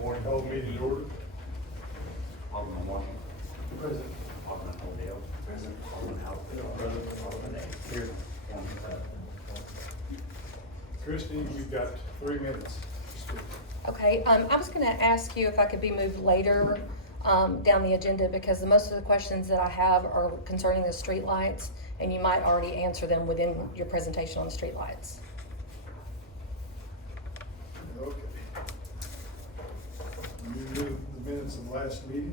Morning, call meeting to order. Alderman Washam. Present. Alderman O'Dell. Present. Alderman House. Present. Alderman A. Here. Christie, you've got 3 minutes. Okay, I was gonna ask you if I could be moved later, down the agenda, because most of the questions that I have are concerning the streetlights, and you might already answer them within your presentation on the streetlights. Okay. You moved the minutes of the last meeting.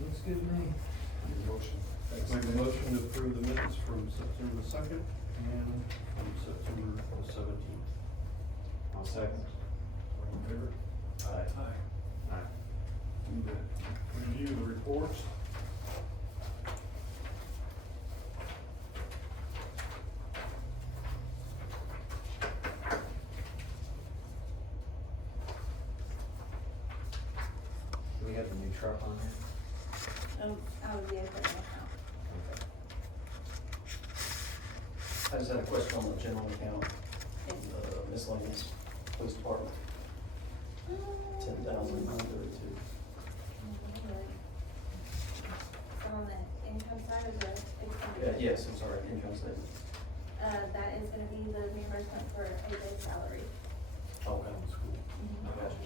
Looks good to me. Motion. Thanks. Make a motion to approve the minutes from September the 2nd and from September the 17th. I'll second. All in favor? Aye. Need to review the reports. Do we have the new truck on here? I would be able to help. I just had a question on the general account, miscellaneous police department, $10,932. On the income side of the expenditure? Yes, I'm sorry, income statement. That is gonna be the reimbursement for AJ's salary. Okay, that's cool. I got you.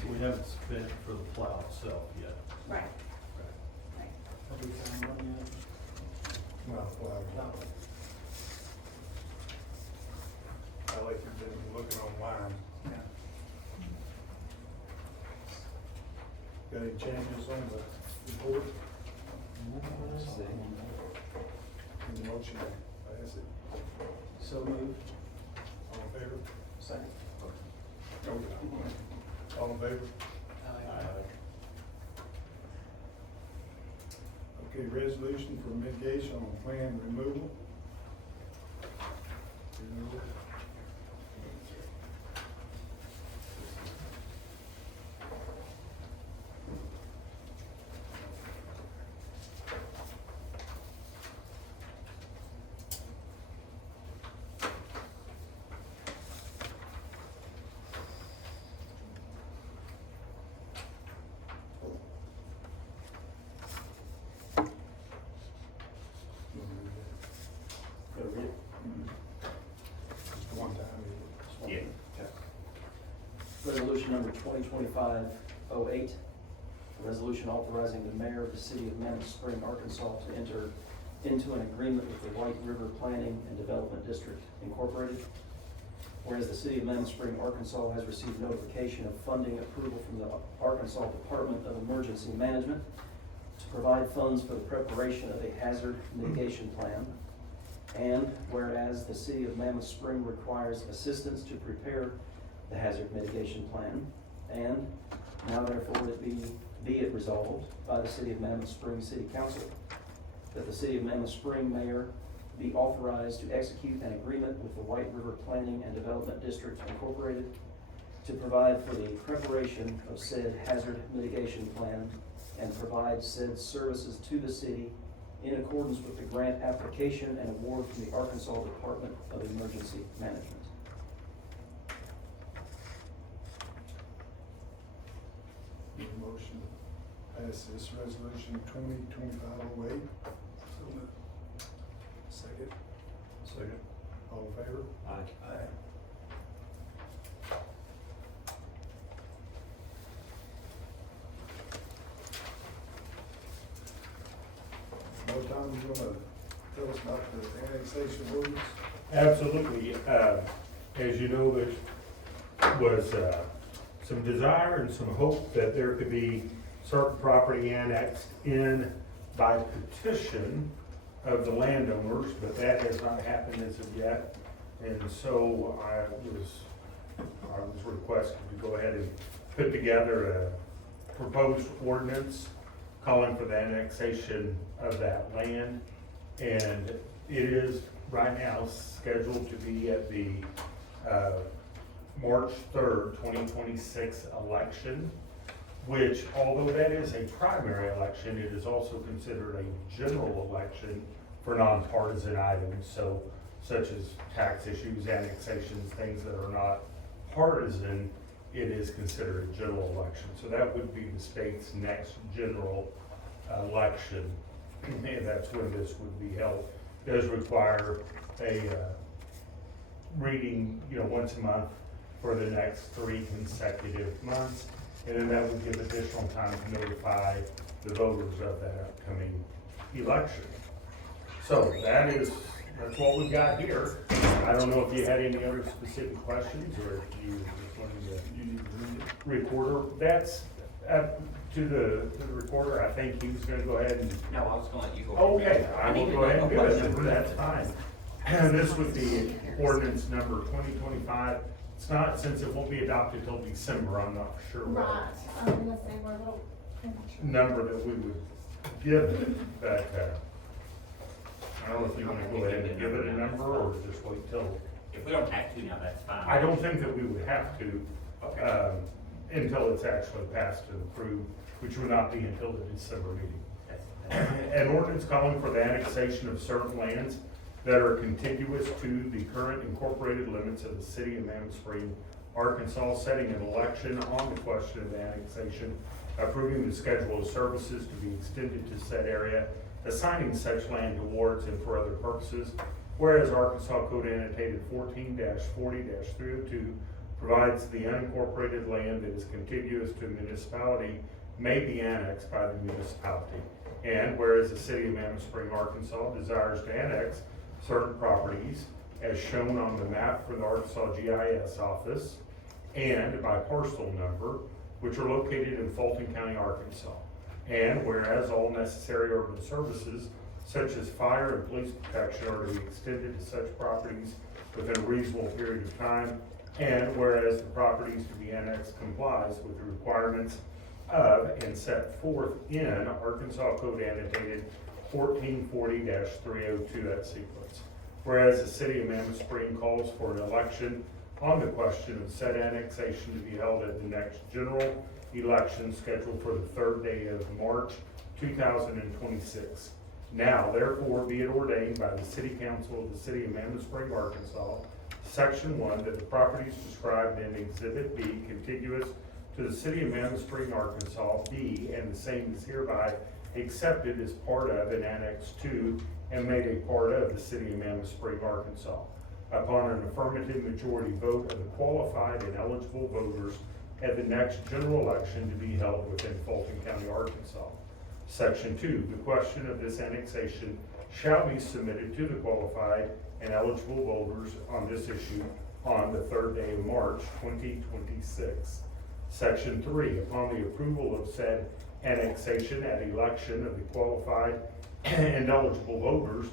So we haven't spent for the plow itself yet. Right. Right. Have we found one yet? Not flag. I like you've been looking online. Got any changes on the report? Need the motion to pass it. So moved. All in favor? Second. Okay. All in favor? Okay, resolution for mitigation on planned removal. Gotta read it. Just one time. Yeah. Okay. Resolution number 2025-08, a resolution authorizing the mayor of the city of Mammoth Spring, Arkansas to enter into an agreement with the White River Planning and Development District Incorporated. Whereas the city of Mammoth Spring, Arkansas has received notification of funding approval from the Arkansas Department of Emergency Management to provide funds for the preparation of a hazard mitigation plan. And whereas the city of Mammoth Spring requires assistance to prepare the hazard mitigation plan, and now therefore be it resolved by the city of Mammoth Spring City Council that the city of Mammoth Spring mayor be authorized to execute an agreement with the White River Planning and Development District Incorporated to provide for the preparation of said hazard mitigation plan and provide said services to the city in accordance with the grant application and award from the Arkansas Department of Emergency Management. Need a motion to pass this resolution 2025-08. Second. Second. All in favor? Aye. More time, you wanna tell us about the annexation ordinance? Absolutely. As you know, there was some desire and some hope that there could be certain property annexed in by petition of the landowners, but that has not happened as of yet. And so I was requested to go ahead and put together a proposed ordinance calling for the annexation of that land. And it is right now scheduled to be at the March 3rd, 2026 election, which, although that is a primary election, it is also considered a general election for nonpartisan items, so such as tax issues, annexations, things that are not partisan, it is considered a general election. So that would be the state's next general election, and that's when this would be held. It does require a reading, once a month for the next 3 consecutive months, and then that would give additional time to notify the voters of that upcoming election. So that's what we've got here. I don't know if you had any other specific questions, or if you just wanted to recorder. That's up to the recorder. I think he was gonna go ahead and. No, I was gonna let you go. Okay, I will go ahead and do it, that's fine. And this would be ordinance number 2025. It's not, since it won't be adopted till December, I'm not sure what Right, I'm gonna say we're a little premature. number that we would give it, but, I don't know if you wanna go ahead and give it a number, or just wait till. If we don't have to now, that's fine. I don't think that we would have to, Okay. until it's actually passed and approved, which would not be until the December meeting. That's- An ordinance calling for the annexation of certain lands that are contiguous to the current incorporated limits of the city of Mammoth Spring, Arkansas, setting an election on the question of annexation, approving the schedule of services to be extended to said area, assigning such land to wards and for other purposes. Whereas Arkansas Code annotated 14-40-302 provides the unincorporated land that is contiguous to a municipality may be annexed by the municipality. And whereas the city of Mammoth Spring, Arkansas desires to annex certain properties as shown on the map for the Arkansas GIS office and by parcel number, which are located in Fulton County, Arkansas. And whereas all necessary urban services such as fire and police protection are to be extended to such properties within a reasonable period of time. And whereas the properties to be annexed complies with the requirements of and set forth in Arkansas Code annotated 1440-302, that sequence. Whereas the city of Mammoth Spring calls for an election on the question of said annexation to be held at the next general election scheduled for the 3rd day of March 2026. Now therefore be it ordained by the City Council of the City of Mammoth Spring, Arkansas, Section 1, that the properties described in Exhibit B contiguous to the City of Mammoth Spring, Arkansas, be, and the same is hereby accepted as part of and annexed to and made a part of the City of Mammoth Spring, Arkansas, upon an affirmative majority vote of the qualified and eligible voters at the next general election to be held within Fulton County, Arkansas. Section 2, the question of this annexation shall be submitted to the qualified and eligible voters on this issue on the 3rd day of March 2026. Section 3, upon the approval of said annexation at election of the qualified and eligible voters,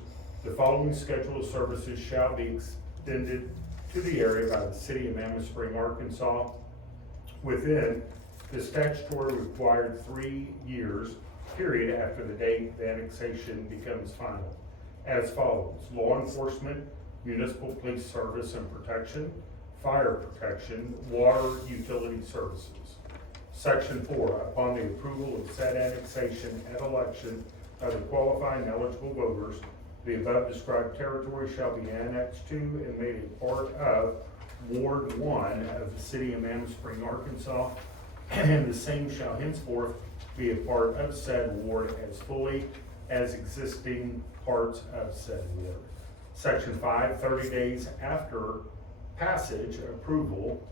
the following schedule of services shall be extended to the area by the City of Mammoth Spring, Arkansas, within the statutory required 3 years period after the date the annexation becomes final, as follows: law enforcement, municipal police service and protection, fire protection, water utility services. Section 4, upon the approval of said annexation at election of the qualified and eligible voters, the above described territory shall be annexed to and made a part of Ward 1 of the City of Mammoth Spring, Arkansas, and the same shall henceforth be a part of said ward as fully as existing parts of said ward. Section 5, 30 days after passage and approval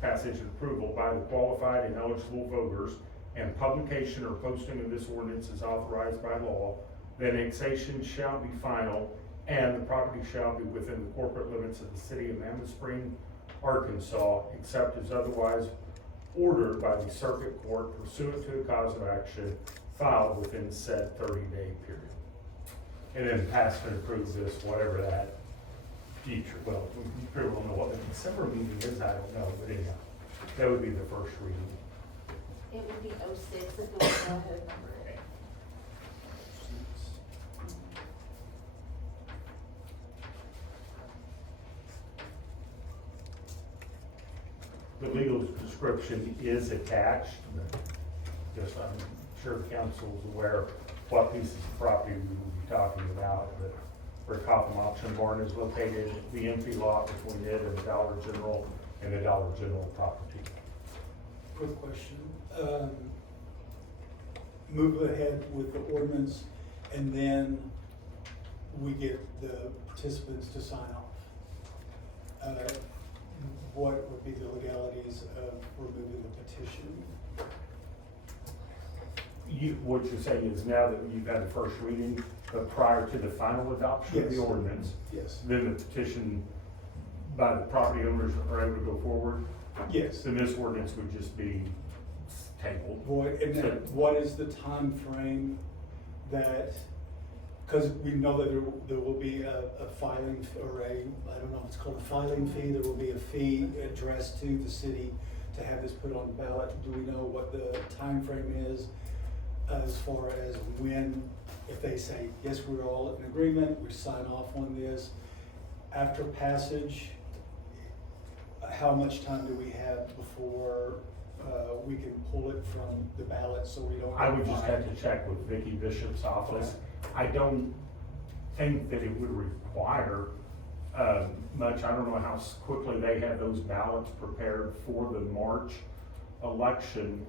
by the qualified and eligible voters and publication or posting of this ordinance is authorized by law, the annexation shall be final and the property shall be within the corporate limits of the City of Mammoth Spring, Arkansas, except as otherwise ordered by the circuit court pursuant to a cause of action filed within said 30-day period. And then pass and approve this, whatever that future, well, we probably don't know what the December meeting is, I don't know, but anyhow, that would be the first reading. It would be 06 if the go ahead number. The legal description is attached, but just, I'm sure the council's aware what pieces of property we will be talking about, but where Copham Auction Barn is located, the empty lot between it and the Dollar General and the Dollar General property. Quick question. Move ahead with the ordinance and then we get the participants to sign off. What would be the legalities of removing the petition? What you're saying is now that you've had the first reading, but prior to the final adoption of the Yes. ordinance, Yes. then the petition by the property owners are able to go forward, Yes. then this ordinance would just be tabled. Boy, and then what is the time frame that, because we know that there will be a filing or I don't know, it's called a filing fee, there will be a fee addressed to the city to have this put on the ballot. Do we know what the time frame is as far as when, if they say, yes, we're all in agreement, we sign off on this, after passage, how much time do we have before we can pull it from the ballot so we don't? I would just have to check with Vicky Bishop's office. I don't think that it would require much. I don't know how quickly they have those ballots prepared for the March election.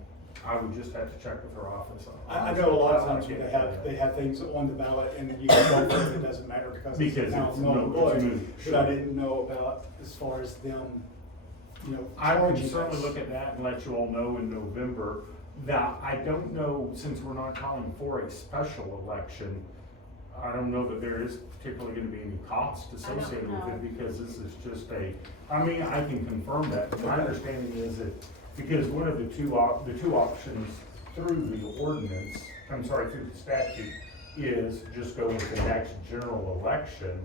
I would just have to check with her office. I know a lot of times when they have things on the ballot and then you can vote for it, it doesn't matter because it's now null and void. But I didn't know about as far as them, you know. I would charging certainly us. look at that and let you all know in November. Now, I don't know, since we're not calling for a special election, I don't know that there is particularly gonna be any cost associated with it because this is just I mean, I can confirm that, but my understanding is that because one of the two options through the ordinance, through the statute, is just go with the next general election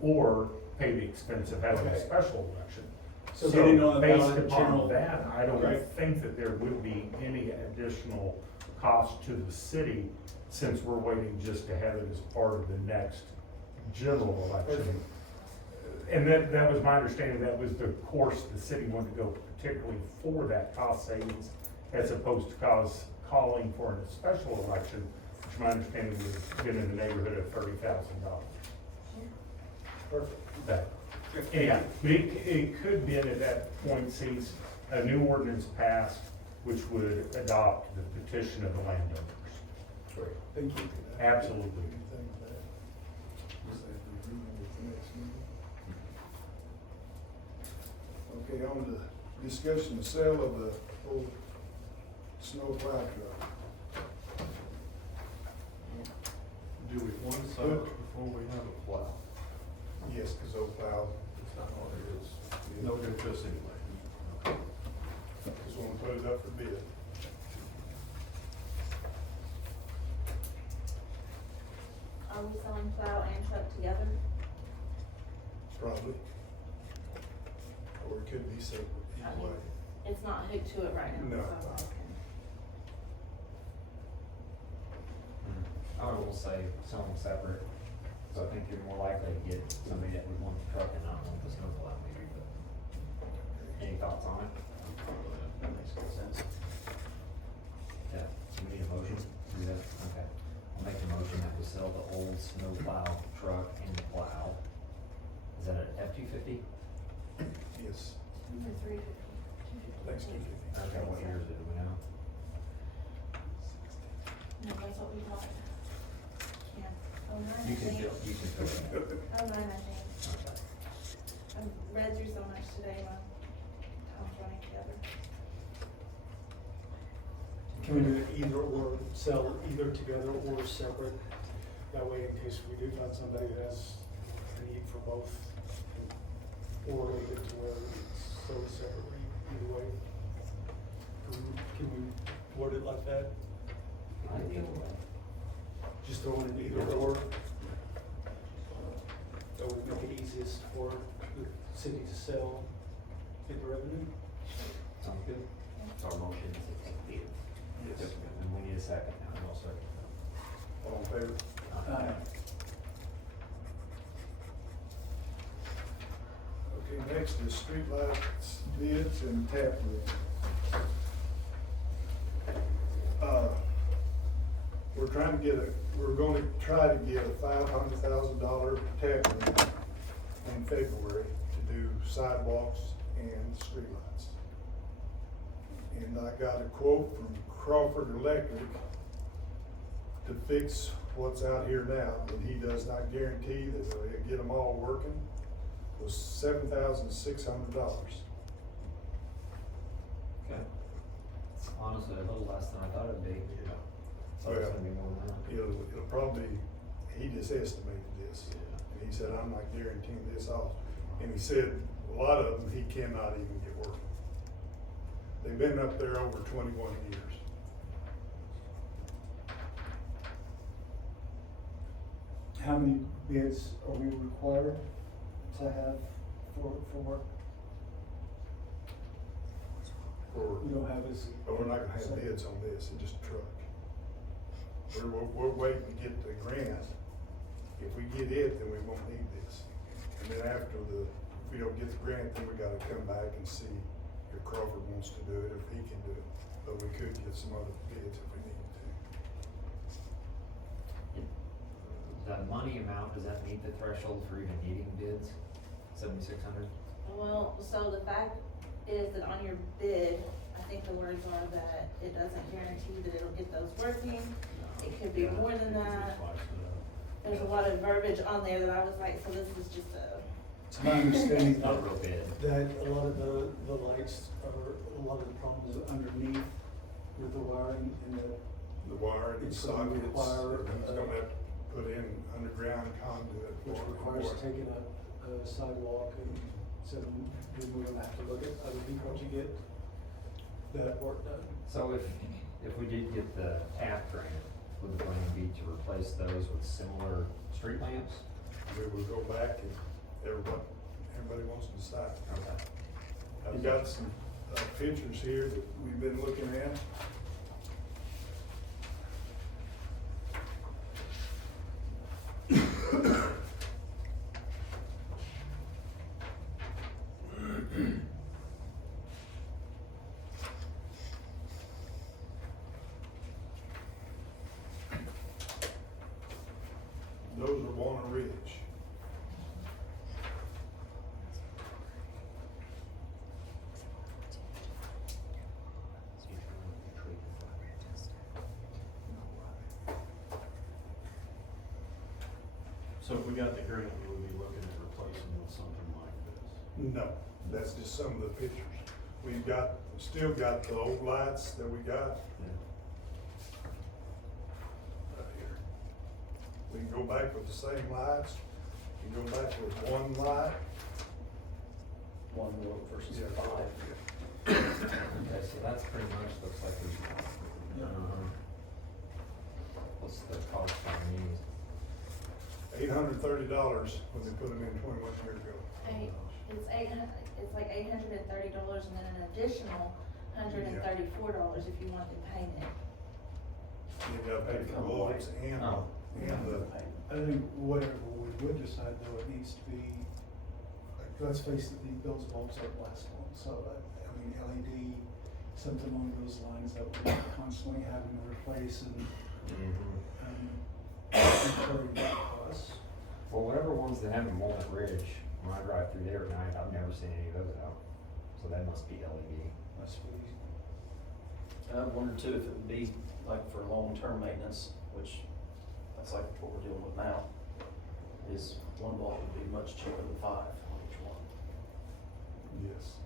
or pay the expense of having a Okay. special election. So getting on the based ballot, upon general. that, I don't Right. think that there would be any additional cost to the city since we're waiting just to have it as part of the next general election. And that was my understanding, that was the course the city wanted to go, particularly for that cost savings, as opposed to calling for a special election, which my understanding would have been in the neighborhood of $30,000. Perfect. That, anyhow, but it could be at that point, since a new ordinance passed, which would adopt the petition of the landowners. Great, thank you. Absolutely. Anything with that? Just have to agree with the next meeting. Okay, on the discussion, the sale of the old snow plow truck. Do we want to sell it before we have a plow? Yes, because old plow, it's not all there is. No good to us anyway. Just want to put it up for bid. Are we selling plow and truck together? Probably. Or it could be separate, either way. It's not hooked to it right now. No. so, okay. I will say sell them separate, so I think you're more likely to get somebody that would want the truck and not want the snowplow maybe, but any thoughts on it? That makes good sense. Yeah, so we need a motion to do that, okay. I'll make a motion that we sell the old snowplow truck and the plow. Is that an F-250? Yes. For $350. Thanks, Steve. Okay, what year is it, do we know? No, that's what we bought. Yeah. Oh, nine, I You can think. fill it. Oh, nine, I think. Okay. I've read through so much today, my time's running together. Can we do it either or, sell either together or separate? That way, in case we do find somebody that has a need for both, or leave it to where it's sold separately, either way. Can we word it like that? I think either way. Just throw in either or? That would make it easiest for the city to sell, get the revenue? Sounds good. So our motion is accepted. Yes. And we need a second now, and I'll second. All in favor? Aye. Okay, next next is streetlights, bids, and tap room. We're gonna try to get a $500,000 tap room in February to do sidewalks and streetlights. And I got a quote from Crawford Electric to fix what's out here now, and he does not guarantee that he'll get them all working. It was $7,600. Okay. Honestly, a little less than I thought it'd be. So it's gonna be more than that. It'll probably, he just estimated this, and he said, I'm not guaranteeing this off. And he said, a lot of them, he cannot even get working. They've been up there over 21 years. How many bids are we required to have for work? We don't have this. But we're not gonna have bids on this, it's just a truck. We're waiting to get the grant. If we get it, then we won't need this. And then after if we don't get the grant, then we gotta come back and see if Crawford wants to do it, if he can do it. But we could get some other bids if we needed to. The money amount, does that meet the threshold for even needing bids? 7,600? Well, so the fact is that on your bid, I think the words are that it doesn't guarantee that it'll get those working. It could be more than that. There's a lot of verbiage on there that I was like, so this is just a. It's my understanding Not a real bid. that a lot of the lights a lot of the problems are underneath with the wiring and The wire and the It's gonna sockets, require, he's gonna have to put in underground conduit. which for it. requires taking a sidewalk, and so we're gonna have to look at other people to get that work done. So if we did get the tap grant, would the plan be to replace those with similar street lamps? We will go back and everybody wants to decide. Okay. I've got some pictures here that we've been looking at. Those are Warner Ridge. So if we got the grant, we would be looking at replacing with something like this. No, that's just some of the pictures. Still got the old lights that we got right here. We can go back with the same lights, we can go back with one light. One vote versus Yeah. 5. Okay, so that's pretty much, looks like we, what's the cost on these? $830 when they put them in 21 years ago. It's like $830 and then an additional $134 if you want the payment. You gotta pay for the bulbs and Oh. the, I think whatever we would decide though, it needs to be, let's face it, those bulbs are last long, so I mean, LED, something along those lines that we're constantly having to replace and, incurring that cost. Well, whatever ones that have a Mammoth Ridge, when I drive through there at night, I've never seen any of those out. So that must be LED. That's what I wondered too if it would be like for long-term maintenance, which that's like what we're dealing with now, is one bulb would be much cheaper than 5 on each one. yes.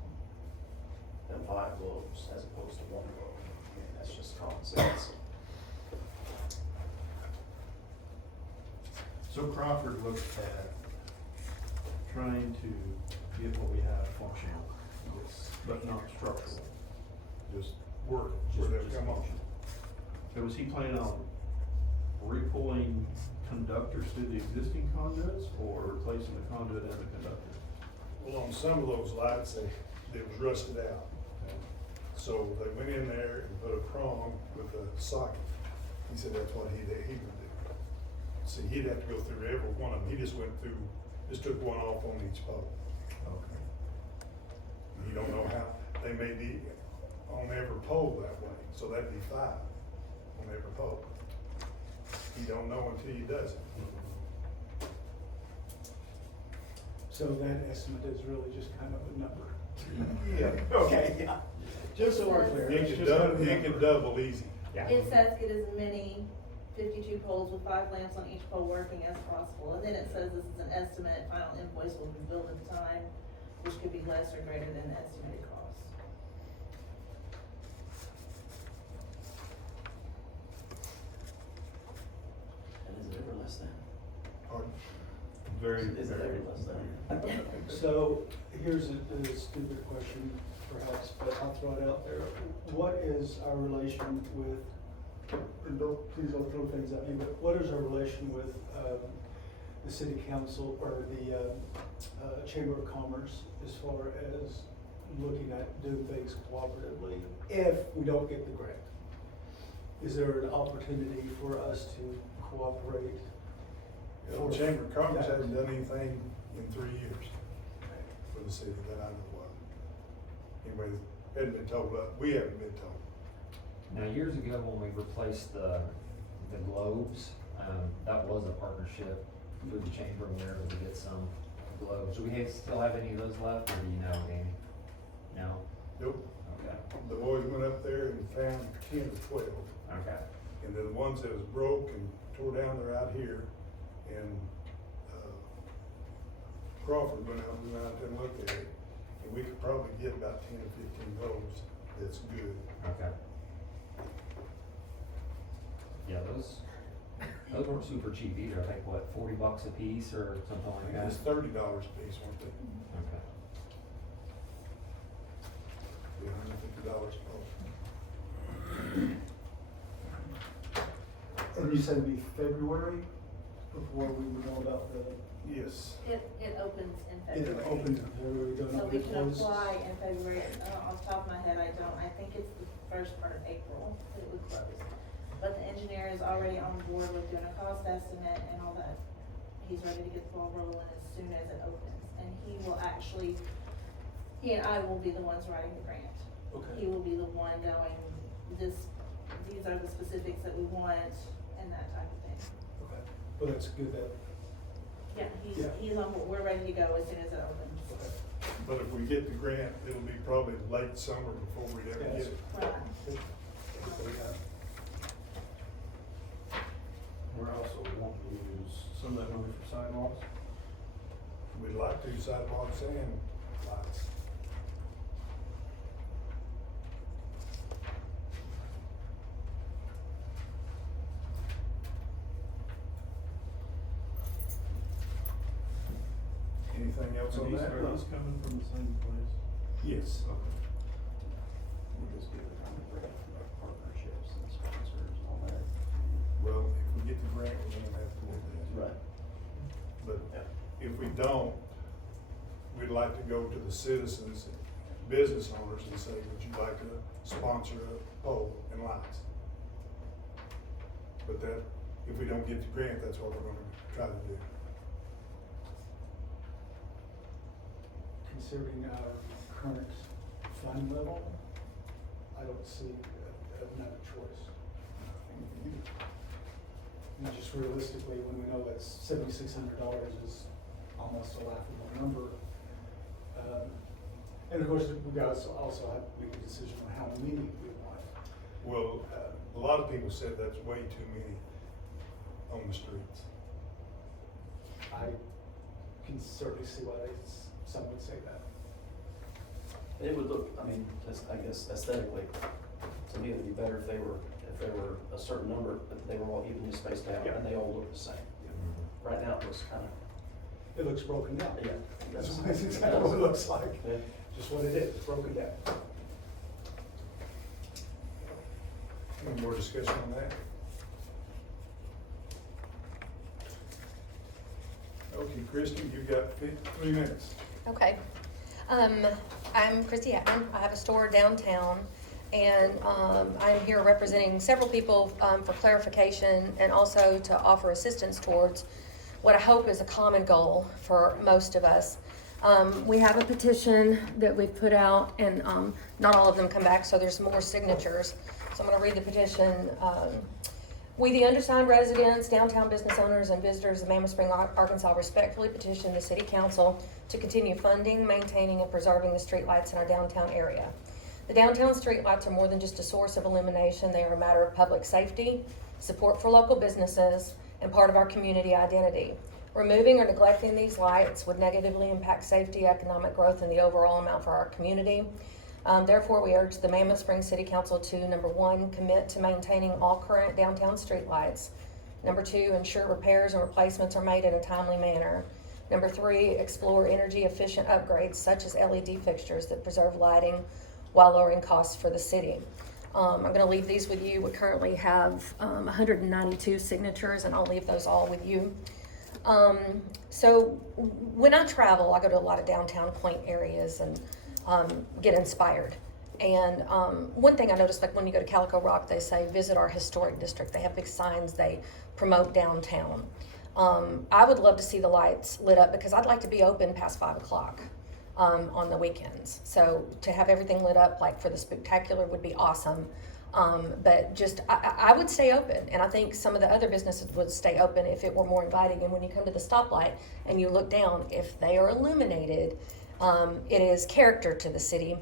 Than 5 globes as opposed to one globe. I mean, that's just common sense. So Crawford looked at trying to get what we have functional, but not structural. Just work, where they come on. So was he planning on re-pulling conductors through the existing conduits or replacing the conduit and the conductor? Well, on some of those lights, they was rusted out. So they went in there and put a prong with a socket. He said that's what he would do. See, he'd have to go through every one of them. He just went through, just took one off on each pole. Okay. You don't know how, they may be on every pole that way, so that'd be 5 on every pole. You don't know until he does it. So that estimate is really just kind of a number. Yeah. Okay, yeah. Just so we're clear. It it's could just kind of double, a it could number. double easy. Yeah. It says get as many 52 poles with 5 lamps on each pole working as possible. And then it says this is an estimate, final invoice will be billed at the time, which could be less or greater than the estimated cost. And is it ever less than? Pardon? Very, Is it very. ever less than? So here's a stupid question perhaps, but I'll throw it out there. What is our relation with, and please don't throw things at me, but what is our relation with the city council or the Chamber of Commerce as far as looking at doing things cooperatively if we don't get the grant? Is there an opportunity for us to cooperate? The Chamber of Commerce hasn't done anything in 3 years for the city that I know of. Anyway, hadn't been told, we haven't been told. Now, years ago, when we replaced the globes, that was a partnership through the chamber, and we were able to get some globes. Do we still have any of those left, or do you know, Danny? No? Nope. Okay. The boys went up there and found 10 or 12. Okay. And then the ones that was broke and tore down, they're out here. And Crawford went out there and looked at it. And we could probably get about 10 or 15 of those that's good. Okay. Yeah, those weren't super cheap either. I think, what, $40 a piece or something like that? It's $30 a piece, weren't they? Okay. $150 both. And you said it'd be February before we would know about the, Yes. It opens in it February. opened in February, we don't know So if we it can closes. apply in February, off the top of my head, I think it's the first part of April that it would close. But the engineer is already on board with doing a cost estimate and all that. He's ready to get the ball rolling as soon as it opens. And he and I will be the ones writing the grant. He Okay, will be the one going, these are the specifics that we want and that type of thing. okay. Well, that's good that, Yeah, Yeah. he's on board, we're ready to go as soon as it opens. okay. But if we get the grant, it'll be probably late summer before we ever get it. Right. We're also wanting to use some of that money for sidewalks. We'd like to sidewalks and lights. Anything else on that? Are these coming from the same place? Yes. Okay. We just give it time to break up partnerships and sponsors and all that. Well, if we get the grant, we're gonna have to do that. Right. But Yeah. if we don't, we'd like to go to the citizens, business owners and say, would you like to sponsor a pole and lights? But that, if we don't get the grant, that's what we're gonna try to do. Considering our current fund level, I don't see another choice. And just realistically, when we know that $7,600 is almost a laughable number. And of course, we guys also have to make a decision on how many we want. Well, a lot of people said that's way too many on the streets. I can certainly see why some would say that. It would look, I mean, just, I guess aesthetically, to me, it would be better if there were a certain number, but they were all evenly spaced out Yeah. and they all look the same. Right now, it looks kind of, It looks broken down. yeah. That's exactly what it looks like. Yeah. Just what it is, it's broken down. Any more discussion on that? Okay, Christie, you've got 3 minutes. Okay. I'm Christie Hatman. I have a store downtown, and I'm here representing several people for clarification and also to offer assistance towards what I hope is a common goal for most of us. We have a petition that we've put out, and not all of them come back, so there's more signatures. So I'm gonna read the petition. We, the undersigned residents, downtown business owners, and visitors of Mammoth Spring, Arkansas, respectfully petition the City Council to continue funding, maintaining, and preserving the streetlights in our downtown area. The downtown streetlights are more than just a source of illumination. They are a matter of public safety, support for local businesses, and part of our community identity. Removing or neglecting these lights would negatively impact safety, economic growth, and the overall amount for our community. Therefore, we urge the Mammoth Spring City Council to, number one, commit to maintaining all current downtown streetlights. Number two, ensure repairs and replacements are made in a timely manner. Number three, explore energy efficient upgrades such as LED fixtures that preserve lighting while lowering costs for the city. I'm gonna leave these with you. We currently have 192 signatures, and I'll leave those all with you. So when I travel, I go to a lot of downtown quaint areas and get inspired. And one thing I noticed, like when you go to Calico Rock, they say, visit our historic district. They have big signs, they promote downtown. I would love to see the lights lit up because I'd like to be open past 5 o'clock on the weekends. So to have everything lit up like for the spectacular would be awesome. But just, I would stay open, and I think some of the other businesses would stay open if it were more inviting. And when you come to the stoplight and you look down, if they are illuminated, it is character to the city.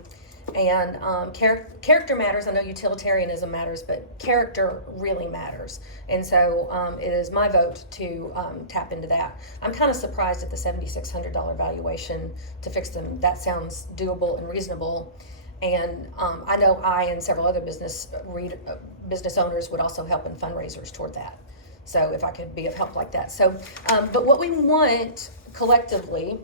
And character matters. I know utilitarianism matters, but character really matters. And so it is my vote to tap into that. I'm kind of surprised at the $7,600 valuation to fix them. That sounds doable and reasonable. And I know I and several other business owners would also help in fundraisers toward that. So if I could be of help like that. So, but what we want collectively,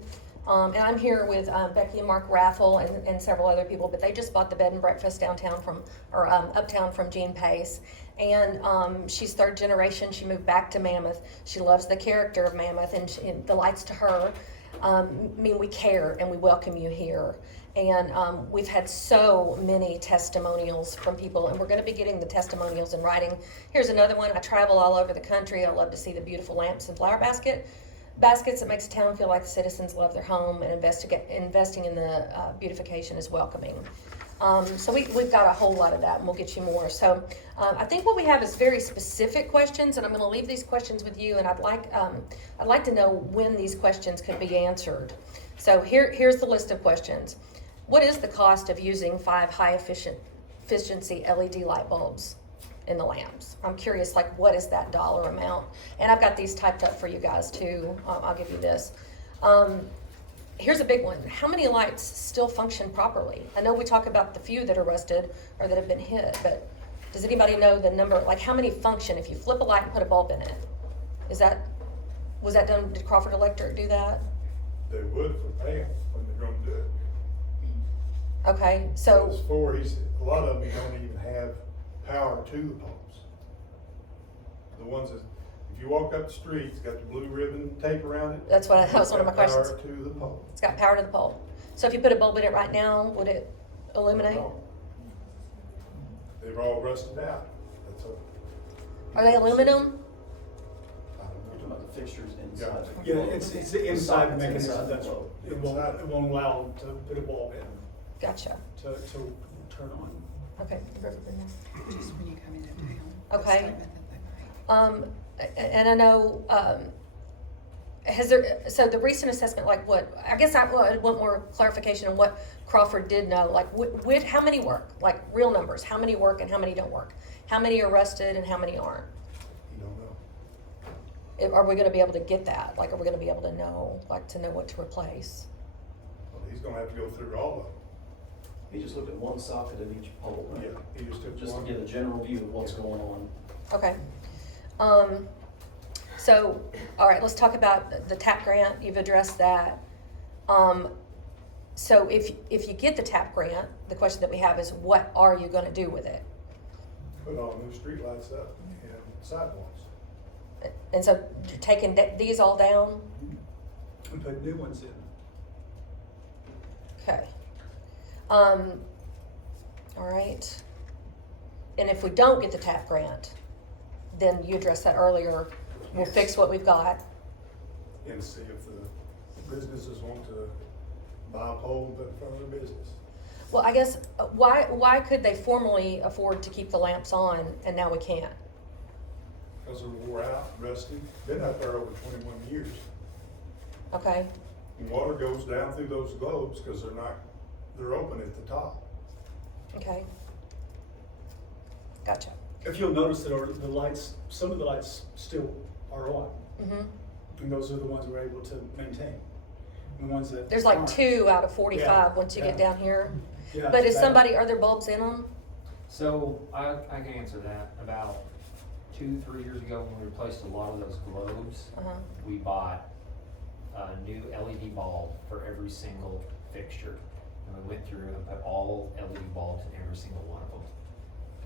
and I'm here with Becky and Mark Raffle and several other people, but they just bought the bed and breakfast uptown from Jean Pace. And she's third generation. She moved back to Mammoth. She loves the character of Mammoth, and the lights to her mean we care and we welcome you here. And we've had so many testimonials from people, and we're going to be getting the testimonials in writing. Here's another one. I travel all over the country. I love to see the beautiful lamps and flower baskets that makes a town feel like the citizens love their home, and investing in the beautification is welcoming. So we've got a whole lot of that, and we'll get you more. So I think what we have is very specific questions, and I'm going to leave these questions with you, and I'd like to know when these questions could be answered. So here's the list of questions. What is the cost of using 5 high efficiency LED light bulbs in the lamps? I'm curious, like, what is that dollar amount? And I've got these typed up for you guys too. I'll give you this. Here's a big one. How many lights still function properly? I know we talk about the few that are rusted or that have been hit, but does anybody know the number, like how many function if you flip a light and put a bulb in it? Was that done, did Crawford Electric do that? They would if we pay them when they're gonna do it. Okay, so. As for, a lot of them don't even have power to the poles. The ones that, if you walk up the street, it's got the blue ribbon tape around it. That was one of my questions. Power to the pole. It's got power to the pole. So if you put a bulb in it right now, would it illuminate? No. They've all rusted out. Are they aluminum? I You're talking don't know. about the fixtures inside. Yeah, it's the inside Inside mechanism the that's, bulb. it won't allow them to put a bulb in, Gotcha. to turn on. Okay. Just when you come into town. Okay. That's like that. And I know, so the recent assessment, like what, I guess I want more clarification on what Crawford did know, like how many work, like real numbers, how many work and how many don't work? How many are rusted and how many aren't? You don't know. Are we gonna be able to get that? Like, are we gonna be able to know, like to know what to replace? Well, he's gonna have to go through all of them. He just looked at one socket of each pole, right? Yeah, he just took Just to one. get a general view of what's going on. Okay. So, all right, let's talk about the TAP grant. You've addressed that. So if you get the TAP grant, the question that we have is, what are you gonna do with it? Put all new streetlights up and sidewalks. And so you're taking these all down? And put new ones in. Okay. All right. And if we don't get the TAP grant, then you addressed that earlier, we'll fix what we've got. And see if the businesses want to buy a pole and put it in front of their business. Well, I guess, why could they formally afford to keep the lamps on and now we can't? Because they're wore out, rusty, been out there over 21 years. Okay, And water goes down through those globes because they're open at the top. okay. Gotcha. If you'll notice that the lights, some of the lights still are on, Mm-hmm. and those are the ones we're able to maintain. The ones that There's like aren't. 2 out of 45 Yeah, once you get yeah. down here. Yeah, But is that- somebody, are there bulbs in them? So I can answer that. About 2-3 years ago, when we replaced a lot of those globes, Uh-huh. we bought a new LED bulb for every single fixture. And we went through and put all LED bulbs in every single one of them.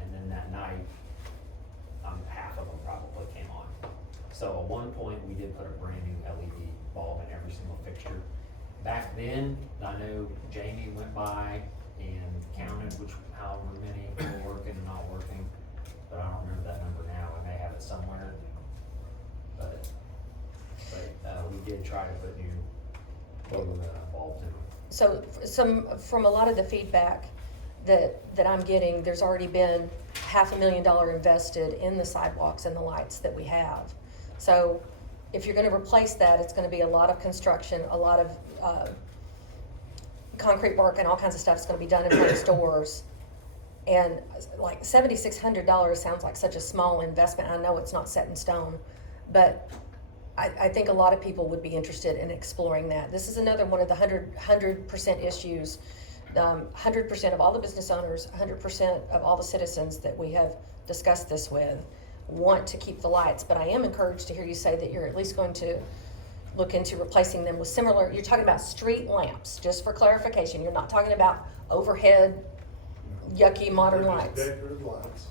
And then that night, half of them probably came on. So at one point, we did put a brand new LED bulb in every single fixture. Back then, I know Jamie went by and counted however many were working and not working, but I don't remember that number now. I may have it somewhere. But we did try to put new bulbs in them. So from a lot of the feedback that I'm getting, there's already been $500,000 invested in the sidewalks and the lights that we have. So if you're gonna replace that, it's gonna be a lot of construction, a lot of concrete work and all kinds of stuff is gonna be done in front of stores. And like $7,600 sounds like such a small investment. I know it's not set in stone, but I think a lot of people would be interested in exploring that. This is another one of the 100% issues. 100% of all the business owners, 100% of all the citizens that we have discussed this with want to keep the lights, but I am encouraged to hear you say that you're at least going to look into replacing them with similar, you're talking about street lamps, just for clarification. You're not talking about overhead, yucky modern They're just lights. decorative lights.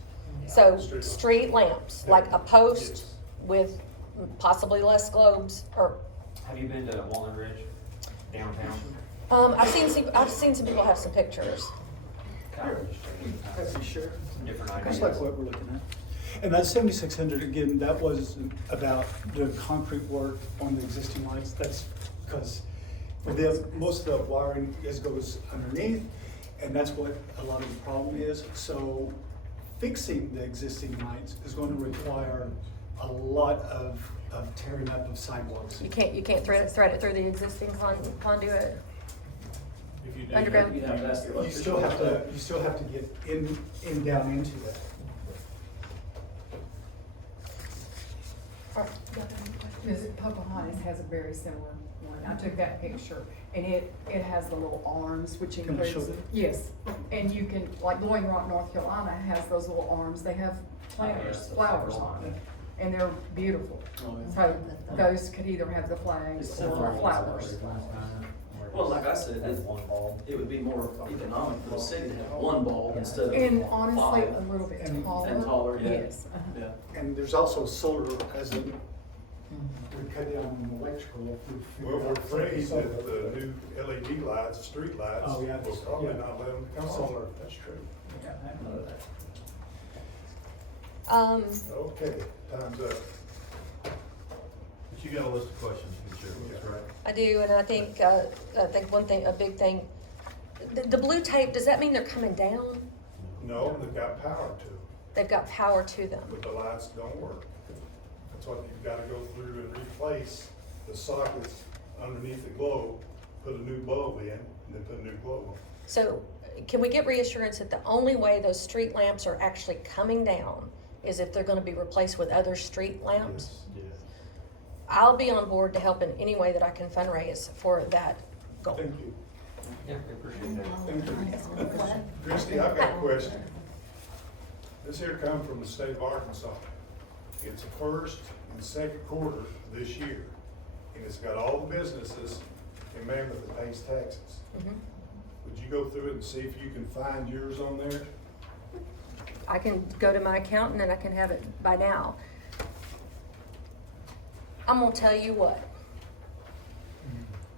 So Street lamps. street lamps, like a post Yes. with possibly less globes, or, Have you been to Walnut Ridge downtown? I've seen some people have some pictures. Sure. Some different That's ideas. like what we're looking at. And that 7,600, again, that was about doing concrete work on the existing lights. That's because for them, most of the wiring goes underneath, and that's what a lot of the problem is. So fixing the existing lights is going to require a lot of tearing up of sidewalks. You can't thread it through the existing conduit? If you do. Underground? You'd have to ask the You still have to get down into that. Pocahontas has a very similar one. I took that picture, and it has the little arms, which Can I show includes, them? yes. And you can, like Blowing Rock, North Carolina has those little arms. They have planters, the flowers flower on on them, it. and they're beautiful. Oh, yeah. So those could either have the flags It's or similar. flowers. Well, like I said, Have one bulb. it would be more economic for the city to have one bulb instead of And honestly, a five. little bit And taller. taller, yeah. Yes. Uh-huh. Yeah. And there's also solar, as in, we cut down on electrical. if we Well, we're figure out afraid solar. that the new LED lights, the street lights, Oh, yeah, will probably yeah. not let them come Solar, on. that's true. Yeah, I know that. Okay, time's up. But you got a list of questions you can share with us, right? I do, and I think one thing, a big thing, the blue tape, does that mean they're coming down? No, they've got power to them, They've got power to them. but the lights don't work. That's what you've gotta go through and replace the sockets underneath the globe, put a new bulb in, and then put a new globe on. So can we get reassurance that the only way those street lamps are actually coming down is if they're gonna be replaced with other street lamps? Yes. I'll be on board to help in any way that I can fundraise for that goal. Thank you. Yeah, we appreciate that. Thank you. Christie, I've got a question. This here come from the state of Arkansas. It's the first and second quarter this year, and it's got all the businesses in Mammoth that pays taxes. Mhm. Would you go through it and see if you can find yours on there? I can go to my accountant and I can have it by now. I'm gonna tell you what.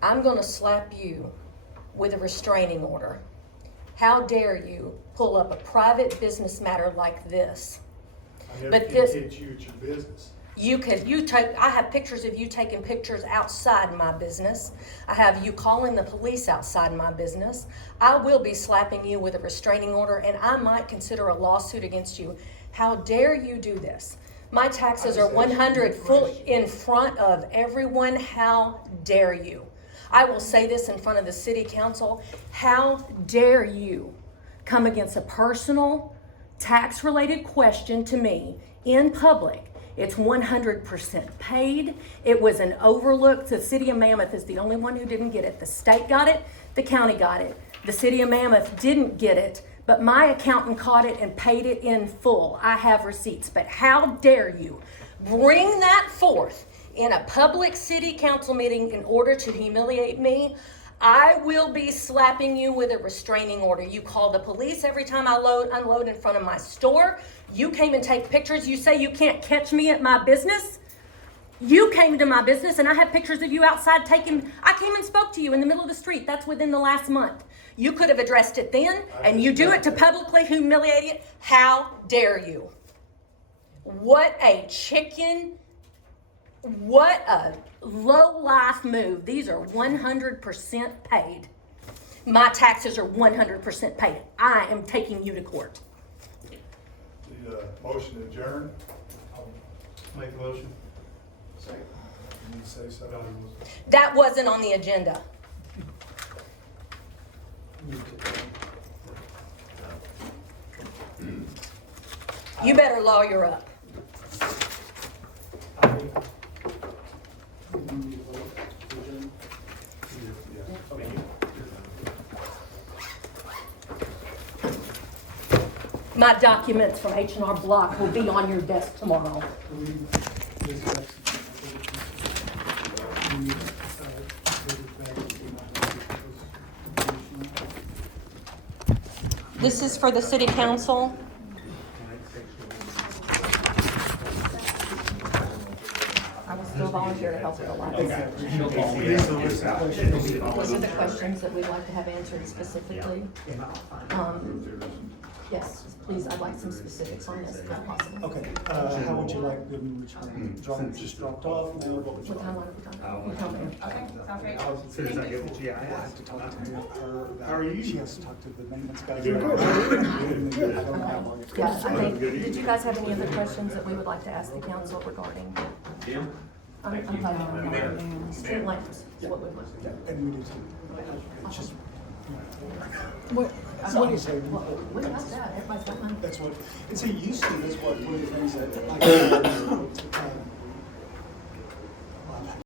I'm gonna slap you with a restraining order. How dare you pull up a private business matter like this? I never But can this- catch you at your business. I have pictures of you taking pictures outside my business. I have you calling the police outside my business. I will be slapping you with a restraining order, and I might consider a lawsuit against you. How dare you do this? My taxes are 100 full in front of everyone. How dare you? I will say this in front of the city council. How dare you come against a personal tax-related question to me in public? It's 100% paid. It was an overlook. The city of Mammoth is the only one who didn't get it. The state got it, the county got it. The city of Mammoth didn't get it, but my accountant caught it and paid it in full. I have receipts, but how dare you bring that forth in a public city council meeting in order to humiliate me? I will be slapping you with a restraining order. You call the police every time I unload in front of my store. You came and take pictures. You say you can't catch me at my business. You came to my business and I have pictures of you outside taking, I came and spoke to you in the middle of the street. That's within the last month. You could have addressed it then, and you do it to publicly humiliate it. How dare you? What a chicken. What a low-life move. These are 100% paid. My taxes are 100% paid. I am taking you to court. The motion to adjourn. Make a motion. Second. You need to say something. That wasn't on the agenda. You better lawyer up. My documents from H&R Block will be on your desk tomorrow. This is for the city council. I will still volunteer to help with a lot. These are the questions that we'd like to have answered specifically. Yes, please, I'd like some specifics on this, if possible. Okay, how would you like them returned? Just dropped off? No, what would you What time like? would we talk? You tell me. Okay, sounds great. As soon as I get the GIS. I have to talk to her about. How are you? She has to talk to the maintenance guys. Good. Yeah, I think, did you guys have any other questions that we would like to ask the council regarding? I'm talking about street lamps, is what we want. And we do too. It's just. What, What is it? We got that, everybody's got money. That's what, it's a use to, that's what, one of the things that, like,